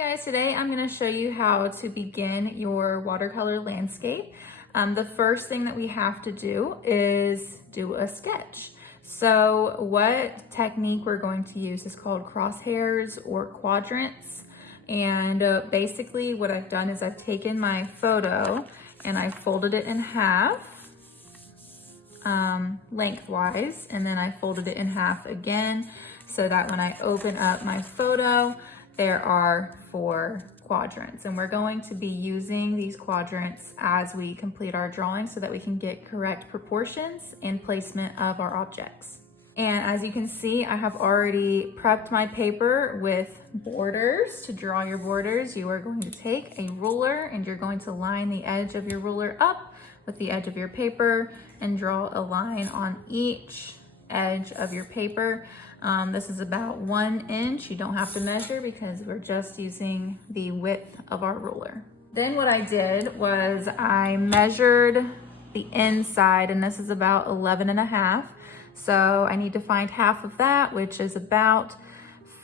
Guys, today I'm going to show you how to begin your watercolor landscape. The first thing that we have to do is do a sketch. So what technique we're going to use is called crosshairs or quadrants. And basically what I've done is I've taken my photo and I folded it in half lengthwise, and then I folded it in half again so that when I open up my photo, there are 4 quadrants, and we're going to be using these quadrants as we complete our drawing so that we can get correct proportions and placement of our objects. And as you can see, I have already prepped my paper with borders. To draw your borders, you are going to take a ruler and you're going to line the edge of your ruler up with the edge of your paper and draw a line on each edge of your paper. This is about 1 inch. You don't have to measure because we're just using the width of our ruler. Then what I did was I measured the inside, and this is about 11.5. So I need to find half of that, which is about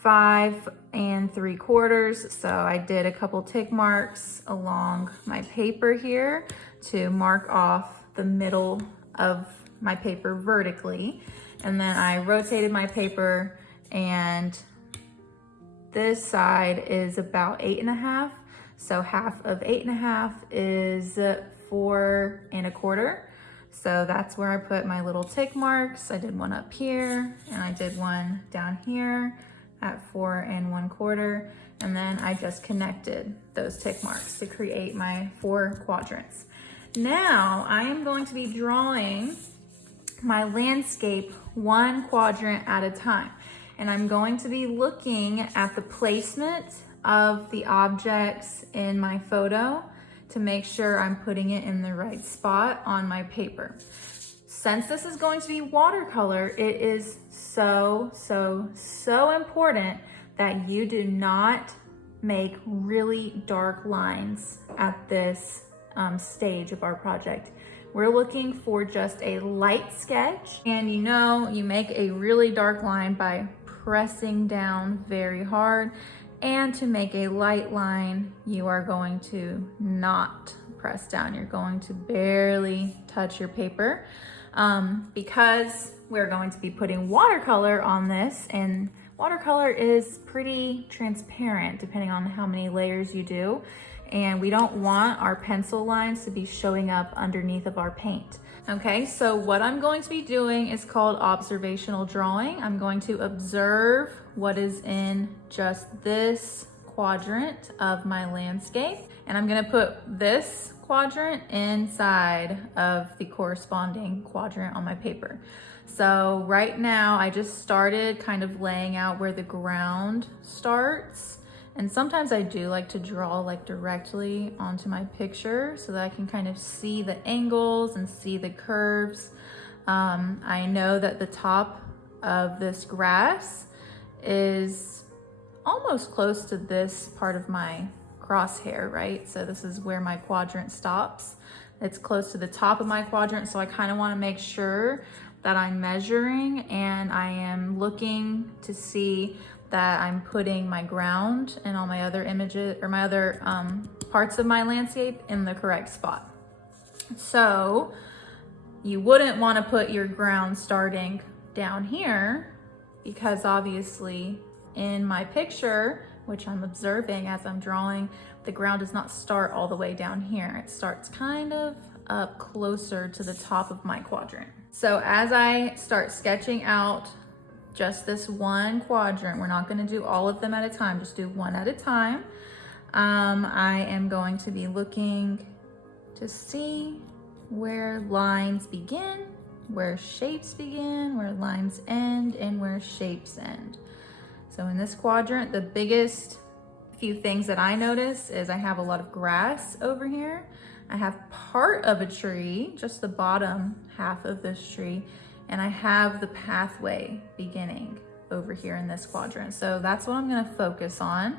5 3/4. So I did a couple tick marks along my paper here to mark off the middle of my paper vertically. And then I rotated my paper, and this side is about 8.5. So half of 8.5 is 4 1/4. So that's where I put my little tick marks. I did one up here and I did one down here at 4 1/4. And then I just connected those tick marks to create my 4 quadrants. Now I am going to be drawing my landscape 1 quadrant at a time. And I'm going to be looking at the placement of the objects in my photo to make sure I'm putting it in the right spot on my paper. Since this is going to be watercolor, it is so important that you do not make really dark lines at this stage of our project. We're looking for just a light sketch, and you make a really dark line by pressing down very hard, and to make a light line, you are going to not press down. You're going to barely touch your paper because we're going to be putting watercolor on this, and watercolor is pretty transparent depending on how many layers you do. And we don't want our pencil lines to be showing up underneath of our paint. Okay, so what I'm going to be doing is called observational drawing. I'm going to observe what is in just this quadrant of my landscape, and I'm gonna put this quadrant inside of the corresponding quadrant on my paper. So right now I just started kind of laying out where the ground starts. And sometimes I do like to draw like directly onto my picture so that I can kind of see the angles and see the curves. I know that the top of this grass is almost close to this part of my crosshair, right? So this is where my quadrant stops. It's close to the top of my quadrant, so I kind of want to make sure that I'm measuring and I am looking to see that I'm putting my ground and all my other images or my other parts of my landscape in the correct spot. So you wouldn't want to put your ground starting down here, because obviously in my picture, which I'm observing as I'm drawing, the ground does not start all the way down here. It starts kind of up closer to the top of my quadrant. So as I start sketching out just this 1 quadrant, we're not going to do all of them at a time, just do 1 at a time. I am going to be looking to see where lines begin, where shapes begin, where lines end, and where shapes end. So in this quadrant, the biggest few things that I notice is I have a lot of grass over here. I have part of a tree, just the bottom half of this tree, and I have the pathway beginning over here in this quadrant. So that's what I'm gonna focus on.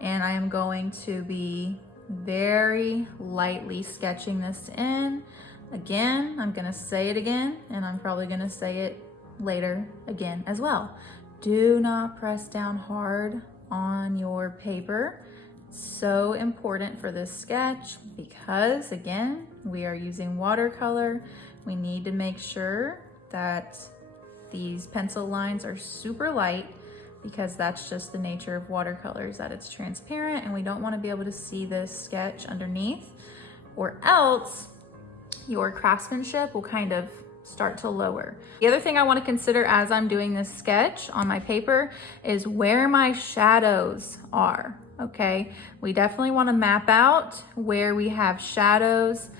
And I am going to be very lightly sketching this in. Again, I'm gonna say it again, and I'm probably gonna say it later again as well. Do not press down hard on your paper. So important for this sketch because, again, we are using watercolor. We need to make sure that these pencil lines are super light, because that's just the nature of watercolors, that it's transparent, and we don't want to be able to see this sketch underneath, or else your craftsmanship will kind of start to lower. The other thing I want to consider as I'm doing this sketch on my paper is where my shadows are. Okay, we definitely want to map out where we have shadows,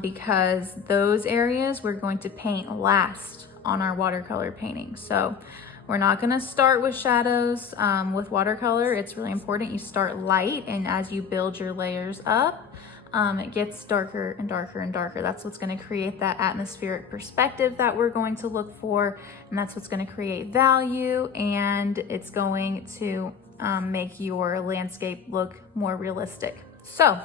because those areas we're going to paint last on our watercolor painting. So we're not going to start with shadows. With watercolor, it's really important you start light, and as you build your layers up, it gets darker and darker and darker. That's what's going to create that atmospheric perspective that we're going to look for, and that's what's going to create value, and it's going to make your landscape look more realistic. So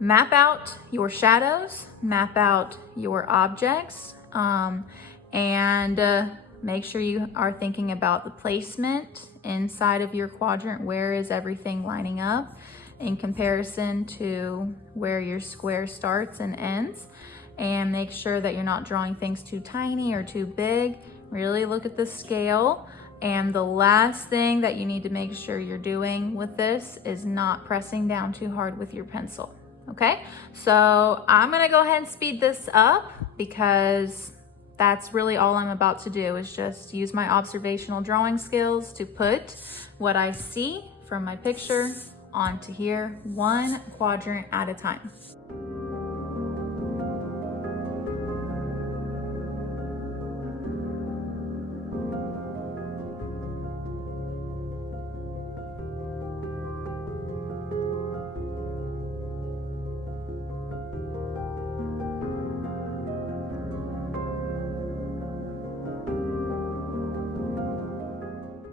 map out your shadows, map out your objects, and make sure you are thinking about the placement inside of your quadrant. Where is everything lining up in comparison to where your square starts and ends? And make sure that you're not drawing things too tiny or too big. Really look at the scale. And the last thing that you need to make sure you're doing with this is not pressing down too hard with your pencil. Okay, so I'm gonna go ahead and speed this up, because that's really all I'm about to do, is just use my observational drawing skills to put what I see from my picture onto here, one quadrant at a time.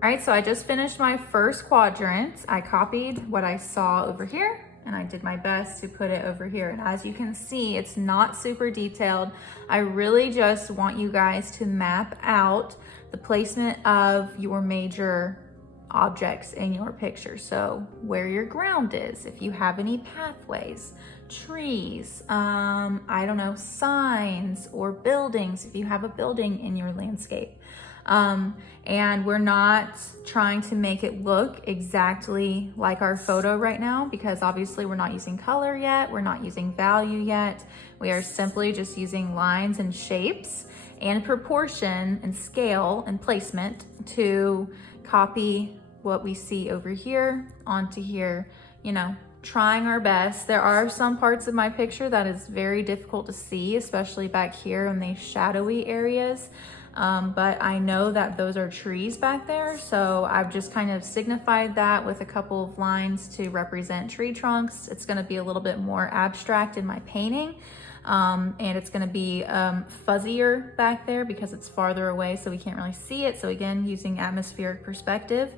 All right, so I just finished my first quadrant. I copied what I saw over here, and I did my best to put it over here. And as you can see, it's not super detailed. I really just want you guys to map out the placement of your major objects in your picture. So where your ground is, if you have any pathways, trees, I don't know, signs or buildings, if you have a building in your landscape. And we're not trying to make it look exactly like our photo right now, because obviously we're not using color yet, we're not using value yet. We are simply just using lines and shapes and proportion and scale and placement to copy what we see over here onto here, you know, trying our best. There are some parts of my picture that is very difficult to see, especially back here in these shadowy areas. But I know that those are trees back there, so I've just kind of signified that with a couple of lines to represent tree trunks. It's going to be a little bit more abstract in my painting, and it's going to be fuzzier back there because it's farther away, so we can't really see it. So again, using atmospheric perspective.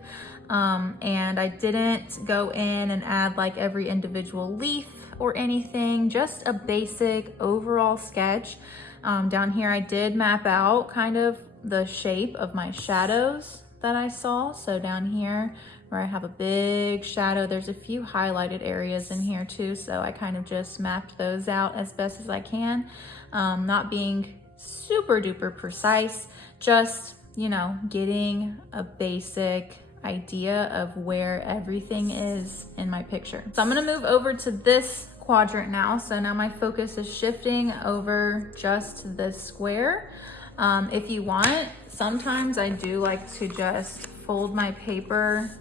And I didn't go in and add like every individual leaf or anything, just a basic overall sketch. Down here I did map out kind of the shape of my shadows that I saw. So down here where I have a big shadow, there's a few highlighted areas in here too. So I kind of just mapped those out as best as I can. Not being super duper precise, just, you know, getting a basic idea of where everything is in my picture. So I'm gonna move over to this quadrant now. So now my focus is shifting over just this square. If you want, sometimes I do like to just fold my paper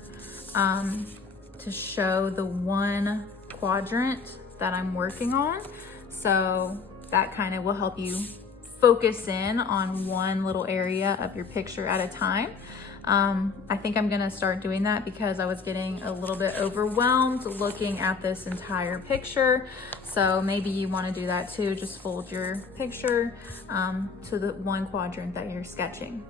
to show the one quadrant that I'm working on. So that kind of will help you focus in on one little area of your picture at a time. I think I'm gonna start doing that because I was getting a little bit overwhelmed looking at this entire picture. So maybe you wanna do that too, just fold your picture to the one quadrant that you're sketching.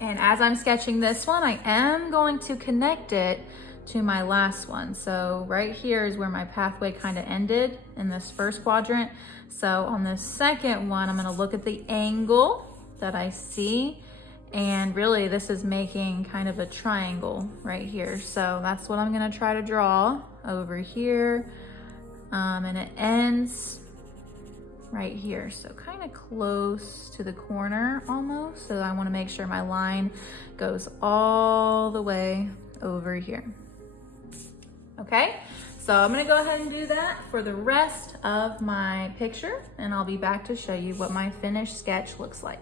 And as I'm sketching this one, I am going to connect it to my last one. So right here is where my pathway kind of ended in this first quadrant. So on the second one, I'm gonna look at the angle that I see, And really this is making kind of a triangle right here. So that's what I'm gonna try to draw over here. And it ends right here. So kind of close to the corner almost. So I wanna make sure my line goes all the way over here. Okay, so I'm gonna go ahead and do that for the rest of my picture, and I'll be back to show you what my finished sketch looks like.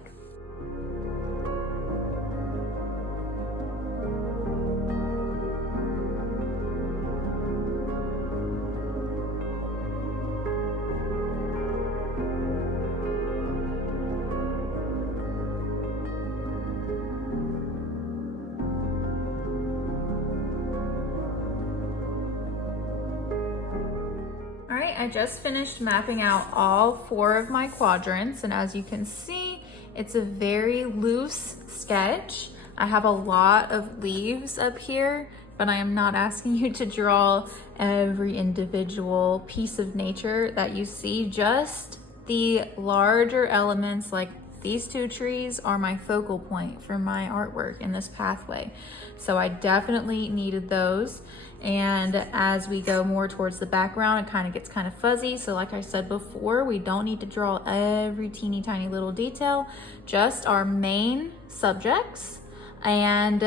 All right, I just finished mapping out all 4 of my quadrants, and as you can see, it's a very loose sketch. I have a lot of leaves up here, but I am not asking you to draw every individual piece of nature that you see. Just the larger elements, like these 2 trees are my focal point for my artwork in this pathway. So I definitely needed those. And as we go more towards the background, it kind of gets kind of fuzzy. So like I said before, we don't need to draw every teeny tiny little detail, just our main subjects and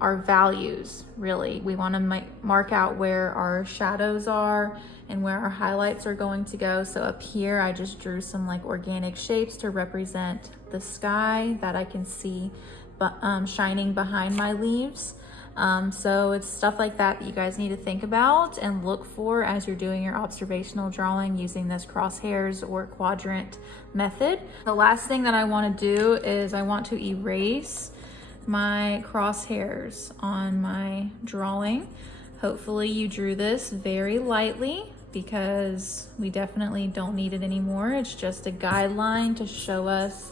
our values, really. We want to mark out where our shadows are and where our highlights are going to go. So up here, I just drew some like organic shapes to represent the sky that I can see shining behind my leaves. So it's stuff like that that you guys need to think about and look for as you're doing your observational drawing using this crosshairs or quadrant method. The last thing that I want to do is I want to erase my crosshairs on my drawing. Hopefully you drew this very lightly because we definitely don't need it anymore. It's just a guideline to show us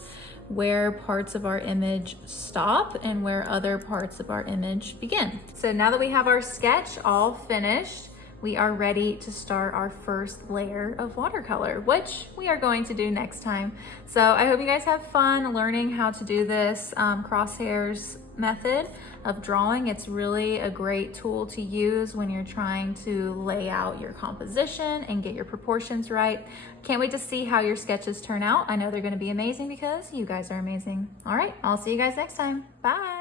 where parts of our image stop and where other parts of our image begin. So now that we have our sketch all finished, we are ready to start our first layer of watercolor, which we are going to do next time. So I hope you guys have fun learning how to do this crosshairs method of drawing. It's really a great tool to use when you're trying to lay out your composition and get your proportions right. Can't wait to see how your sketches turn out. I know they're going to be amazing because you guys are amazing. All right, I'll see you guys next time. Bye.